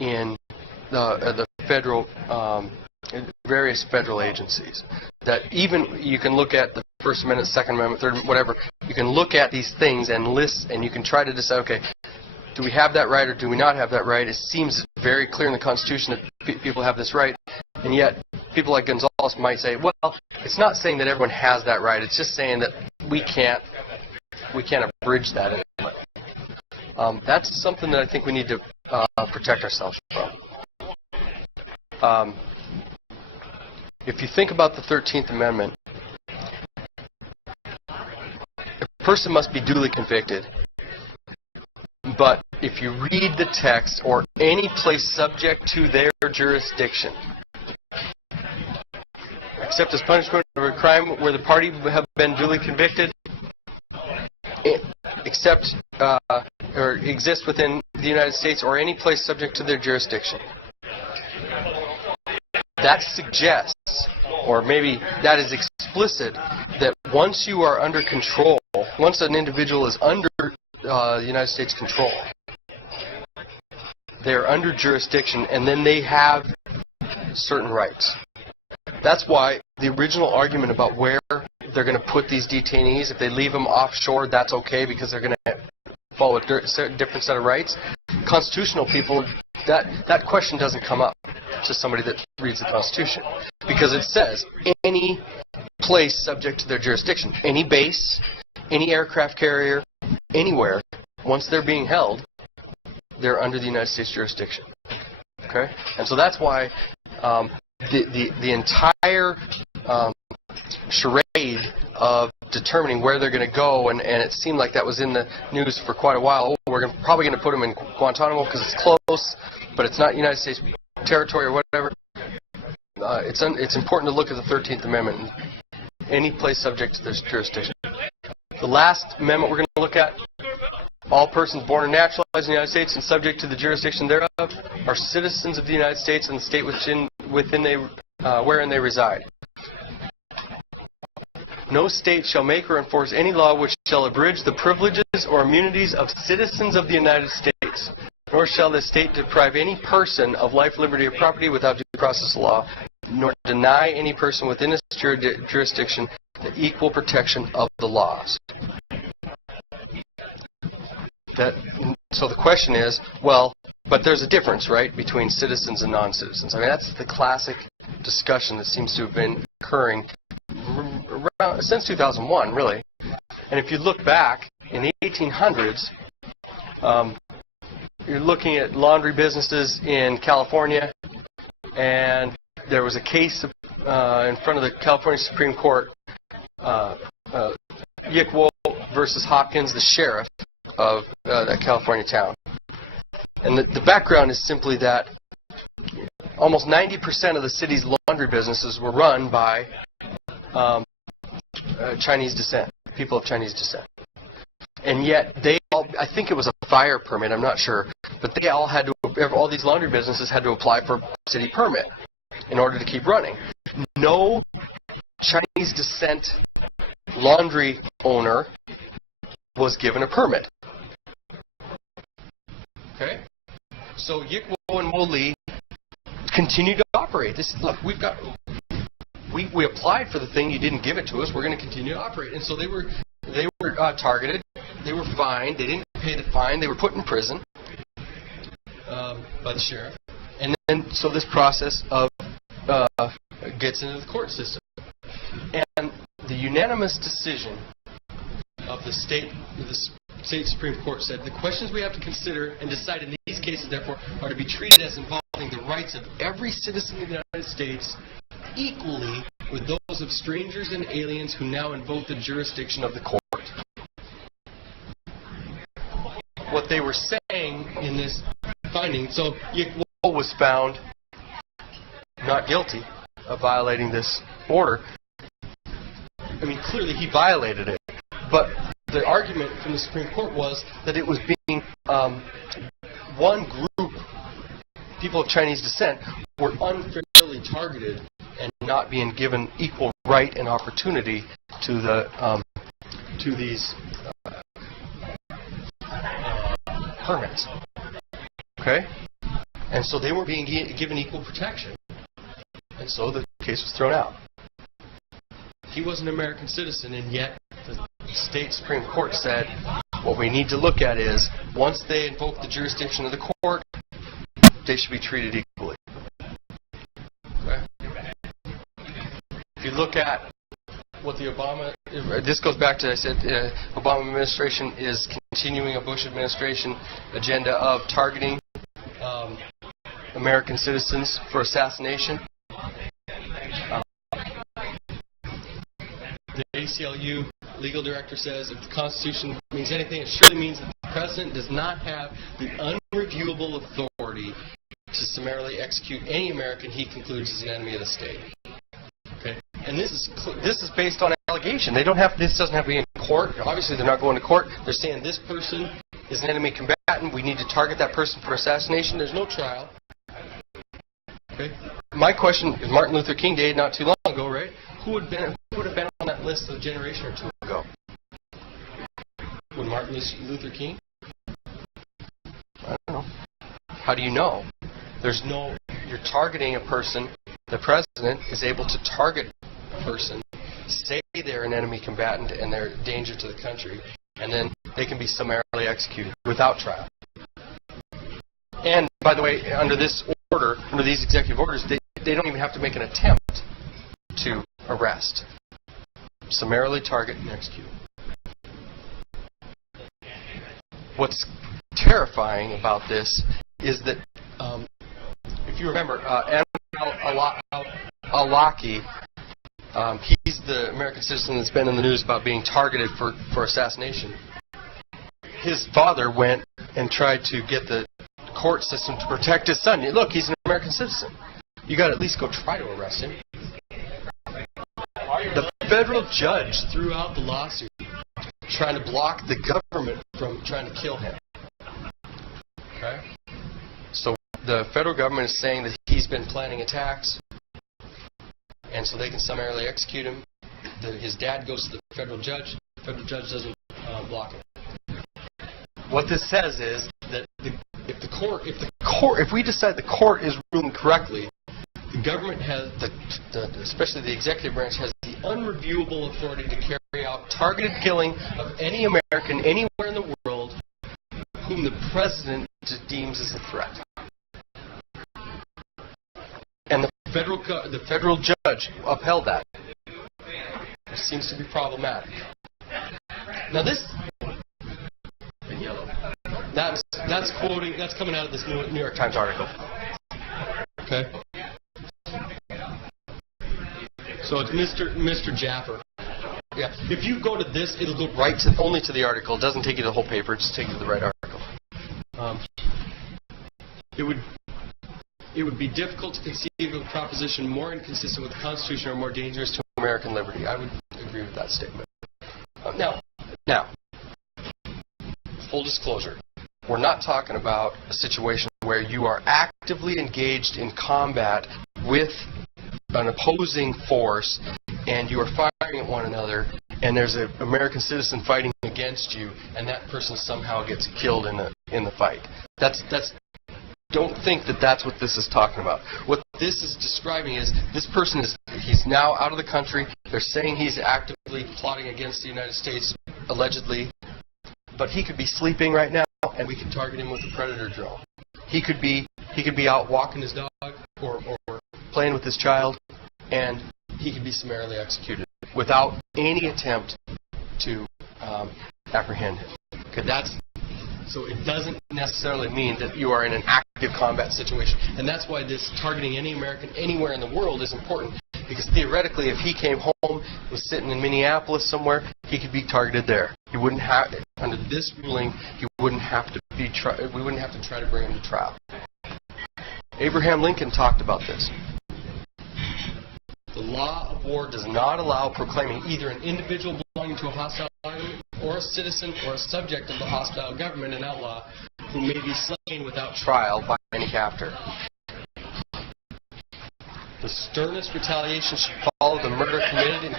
in the federal, various federal agencies. That even you can look at the First Amendment, Second Amendment, Third, whatever. You can look at these things and list, and you can try to decide, okay, do we have that right or do we not have that right? It seems very clear in the Constitution that people have this right, and yet people like Gonzales might say, well, it's not saying that everyone has that right. It's just saying that we can't abridge that anyway. That's something that I think we need to protect ourselves from. If you think about the 13th Amendment, a person must be duly convicted. But if you read the text, or any place subject to their jurisdiction, except as punishment of a crime where the party have been duly convicted, except or exist within the United States or any place subject to their jurisdiction. That suggests, or maybe that is explicit, that once you are under control, once an individual is under the United States control, they're under jurisdiction, and then they have certain rights. That's why the original argument about where they're going to put these detainees, if they leave them offshore, that's okay because they're going to follow a different set of rights. Constitutional people, that question doesn't come up to somebody that reads the Constitution, because it says any place subject to their jurisdiction, any base, any aircraft carrier, anywhere, once they're being held, they're under the United States jurisdiction. Okay? And so that's why the entire charade of determining where they're going to go, and it seemed like that was in the news for quite a while. Oh, we're probably going to put them in Guantanamo because it's close, but it's not United States territory or whatever. It's important to look at the 13th Amendment. Any place subject to this jurisdiction. The last amendment we're going to look at, all persons born and naturalized in the United States and subject to the jurisdiction thereof are citizens of the United States and the state wherein they reside. No state shall make or enforce any law which shall abridge the privileges or immunities of citizens of the United States, nor shall the state deprive any person of life, liberty, or property without due process of law, nor deny any person within its jurisdiction the equal protection of the laws. So the question is, well, but there's a difference, right, between citizens and non-citizens. I mean, that's the classic discussion that seems to have been occurring since 2001, really. And if you look back in the 1800s, you're looking at laundry businesses in California, and there was a case in front of the California Supreme Court, Yickwo versus Hopkins, the sheriff of that California town. And the background is simply that almost 90% of the city's laundry businesses were run by Chinese descent, people of Chinese descent. And yet they all, I think it was a fire permit, I'm not sure, but they all had to, all these laundry businesses had to apply for a city permit in order to keep running. No Chinese descent laundry owner was given a permit. Okay? So Yickwo and Mo-Lee continued to operate. Look, we applied for the thing, you didn't give it to us, we're going to continue to operate. And so they were targeted, they were fined, they didn't pay the fine, they were put in prison by the sheriff. And then so this process of gets into the court system. And the unanimous decision of the state Supreme Court said, the questions we have to consider and decide in these cases, therefore, are to be treated as involving the rights of every citizen of the United States equally with those of strangers and aliens who now invoke the jurisdiction of the court. What they were saying in this finding, so Yickwo was found not guilty of violating this order. I mean, clearly he violated it, but the argument from the Supreme Court was that it was being one group, people of Chinese descent, were unfairly targeted and not being given equal right and opportunity to these permits. Okay, And so they weren't being given equal protection. And so the case was thrown out. He was an American citizen, and yet the state Supreme Court said, what we need to look at is, once they invoke the jurisdiction of the court, they should be treated equally. Okay? If you look at what the Obama, this goes back to, I said, Obama administration is continuing a Bush administration agenda of targeting American citizens for assassination. The ACLU legal director says if the Constitution means anything, it surely means that the President does not have the unreviewable authority to summarily execute any American he concludes is an enemy of the state. Okay, and this is based on allegation. They don't have. This doesn't have to be in court. Obviously, they're not going to court. They're saying this person is an enemy combatant. We need to target that person for assassination. There's no trial. Okay. My question is Martin Luther King Day not too long ago, right? Who would have been on that list a generation or two ago? Would Martin Luther King? I don't know. How do you know? There's no. You're targeting a person. The president is able to target a person, say they're an enemy combatant and they're a danger to the country, and then they can be summarily executed without trial. And by the way, under this order, under these executive orders, they don't even have to make an attempt to arrest. Summarily target and execute. What's terrifying about this is that, if you remember, Al-Awlaki, he's the American citizen that's been in the news about being targeted for assassination. His father went and tried to get the court system to protect his son. Look, he's an American citizen. You got to at least go try to arrest him. The federal judge threw out the lawsuit trying to block the government from trying to kill him. Okay? So the federal government is saying that he's been planning attacks, and so they can summarily execute him. His dad goes to the federal judge. The federal judge doesn't block it. What this says is that if we decide the court is ruling correctly, the government has, especially the executive branch, has the unreviewable authority to carry out targeted killing of any American anywhere in the world whom the president deems as a threat. And the federal judge upheld that. It seems to be problematic. Now this, in yellow, that's coming out of this New York Times article. Okay. So it's Mr. Jaffer. Yeah. If you go to this, it'll go right to only to the article. It doesn't take you to the whole paper. It just takes you to the right article. It would be difficult to conceive of a proposition more inconsistent with the Constitution or more dangerous to American liberty. I would agree with that statement. Now, full disclosure, we're not talking about a situation where you are actively engaged in combat with an opposing force and you are firing at one another and there's an American citizen fighting against you and that person somehow gets killed in the fight. Don't think that that's what this is talking about. What this is describing is this person he's now out of the country. They're saying he's actively plotting against the United States, allegedly, but he could be sleeping right now and we can target him with a predator drone. He could be out walking his dog or playing with his child, and he could be summarily executed without any attempt to apprehend him. Okay, so it doesn't necessarily mean that you are in an active combat situation. And that's why this targeting any American anywhere in the world is important. Because theoretically, if he came home, was sitting in Minneapolis somewhere, he could be targeted there. He wouldn't have, under this ruling, he wouldn't have to be we wouldn't have to try to bring him to trial. Abraham Lincoln talked about this. The law of war does not allow proclaiming either an individual belonging to a hostile government or a citizen or a subject of the hostile government an outlaw who may be slain without trial by any captor. The sternest retaliation should follow the murder committed in